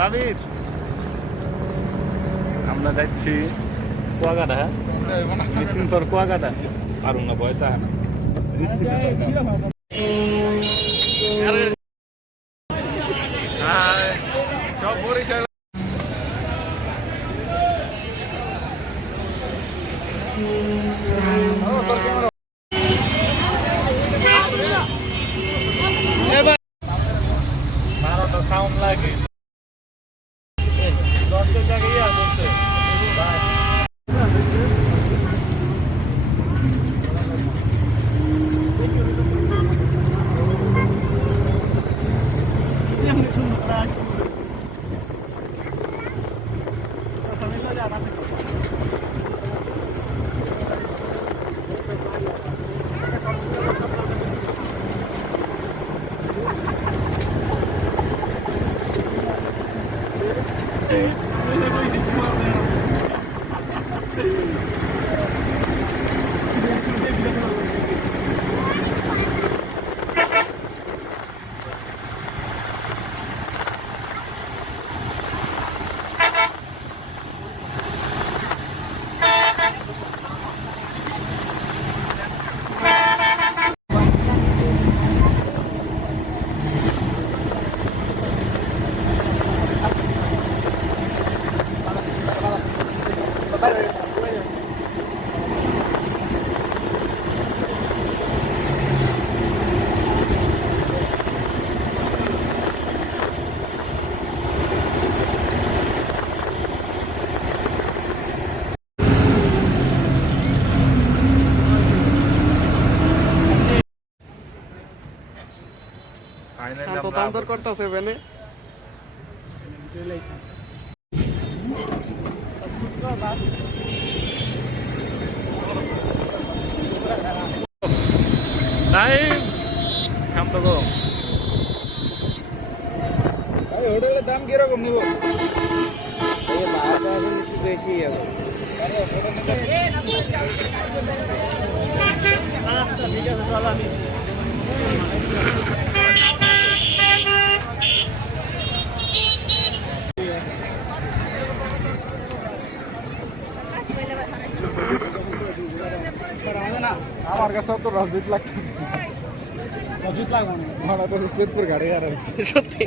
সাবিত আমরা যাচ্ছি Kuakata. Machine for Kuakata পারুন না পয়সা সব বরিশাল সাউন্ড লাগে দশটার জায়গায় বলছে শান্ত দামদর করতেছে বেনে নাই শান্ত গো হোটেলের দাম কিরকম নিব বেশি আচ্ছা ঠিক আছে চল আমি আমার কাছে তো রজিত লাগতেছে রজিত লাগবে না তো সেতপুর গাড়ি আর সত্যি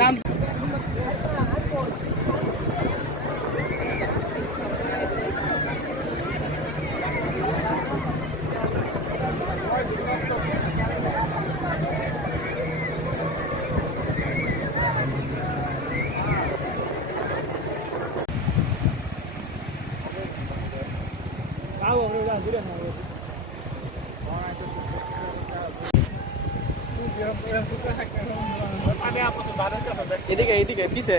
এদিকে এদিকে পিছে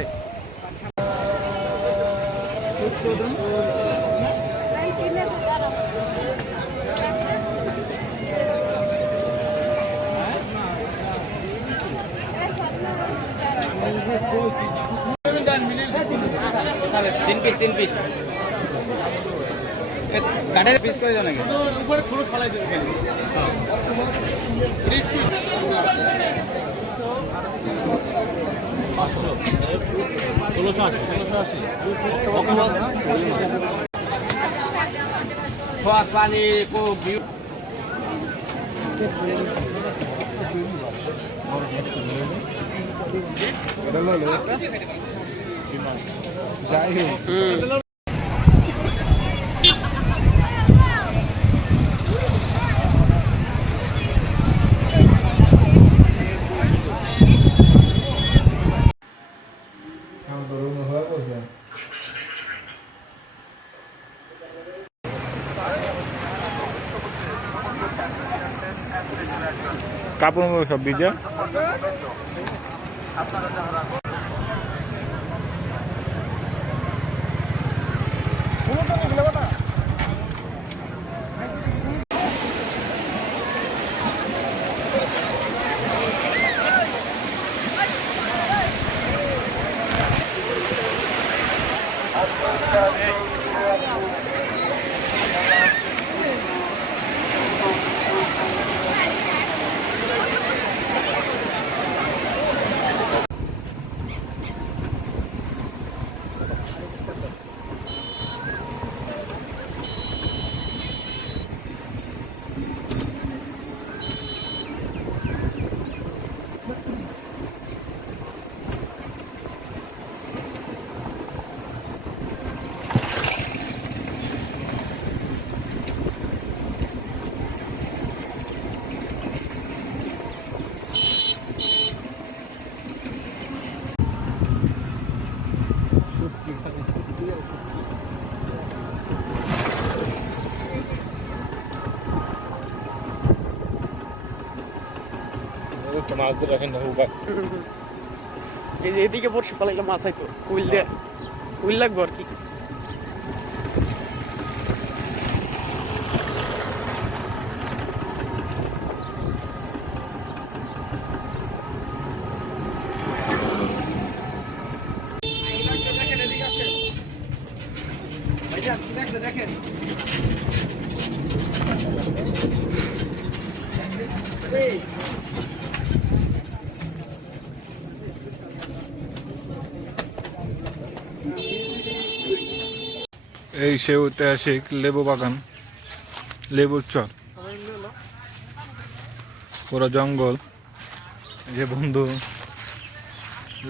তিন পিস কাটে পিস করে দেন উপরে খরচ ফেলাই দেবেন সস পানি কোক যাই হোক কাপড় সব ভিজে মাছ ধরে রাখেন না হুবা এই যে এদিকে বর্ষে পালাইলে মাছ আইতো উইল দিয়ে উইল লাগবে আর কি দেখেন এই সে ঐতিহাসিক লেবু বাগান লেবুর চর পুরো জঙ্গল যে বন্ধু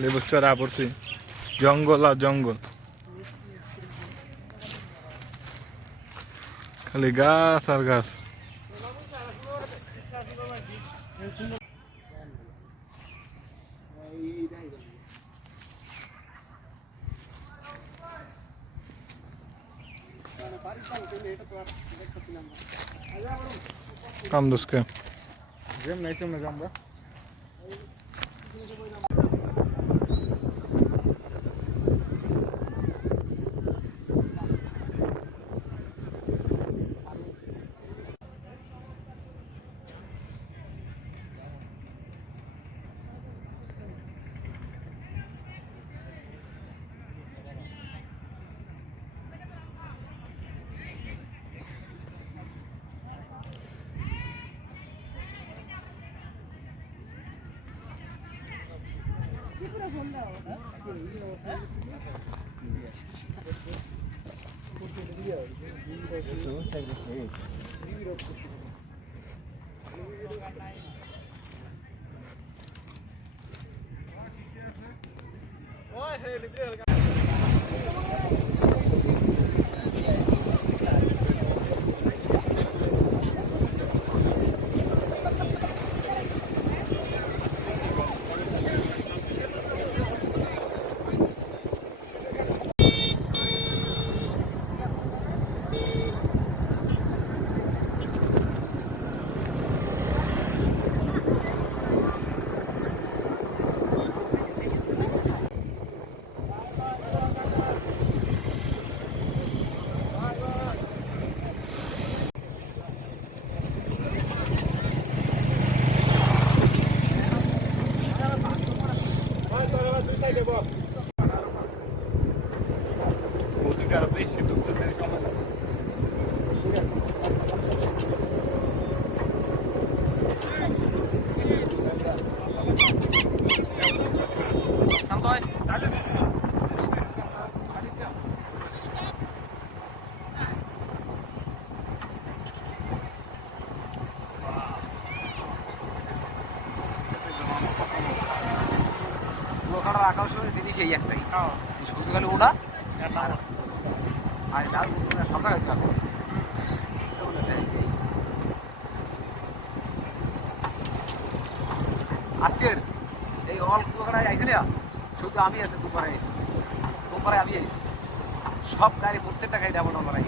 লেবুর চর পড়ছি জঙ্গল আর জঙ্গল খালি গাছ আর গাছ কাম দোষকে গেম নাই সামনে আমরা আকর্ষণীয় জিনিস এই একটাই শুধু খালি ওটা আর ডাল সকাল আছে আজকের এই অল্প কুয়াকাটায় আইছি না শুধু আমি আছি দুপারে আমি আইছি সব গাড়ি প্রত্যেকটা গাড়ি ডাবল নাম্বার আই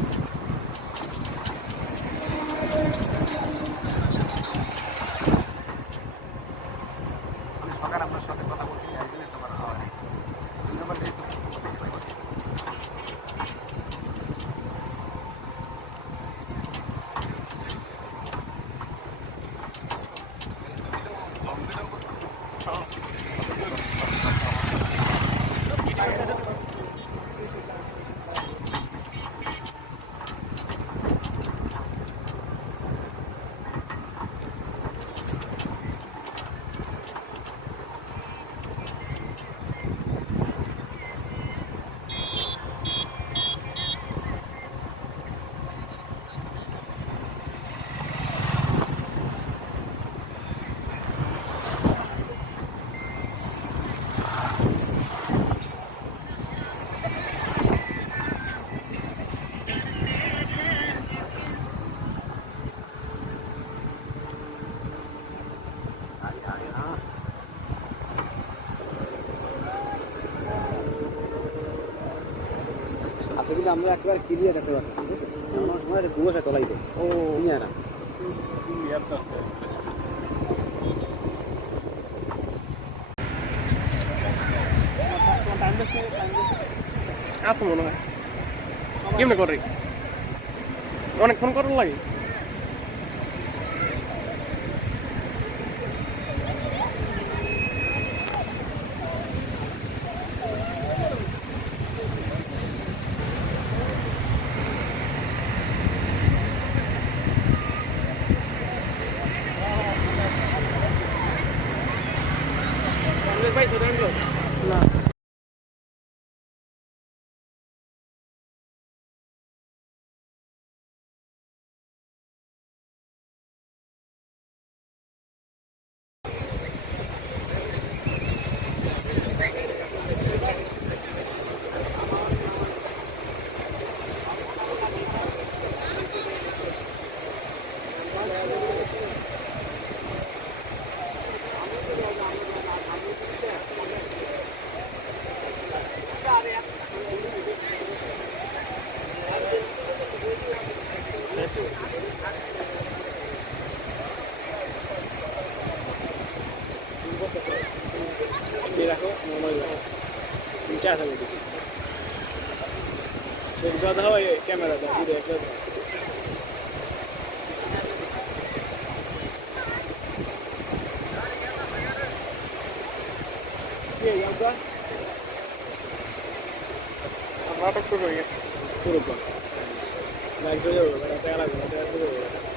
আমি সকাল আপনার সাথে কথা বলছি আইজনে তোমার আওয়াজ আইছে 2 নম্বর দিয়ে তো কিন্তু আমরা একবার ক্লিয়ার দেখতে পাচ্ছি আমার সময় কুয়াশা তলাই দেয় ও নিয়ে না আছে মনে হয় কেমনে করে অনেকক্ষণ করার লাগে না রাখো মোবাইল রাখো তুমি চা খাবে দেখি ছবি দাও ক্যামেরা দাও ভিডিও একটা দাও নাটক শুরু হয়ে গেছে পুরো লাইক হয়ে যাবে টাকা লাগবে টাকা শুরু হয়ে গেছে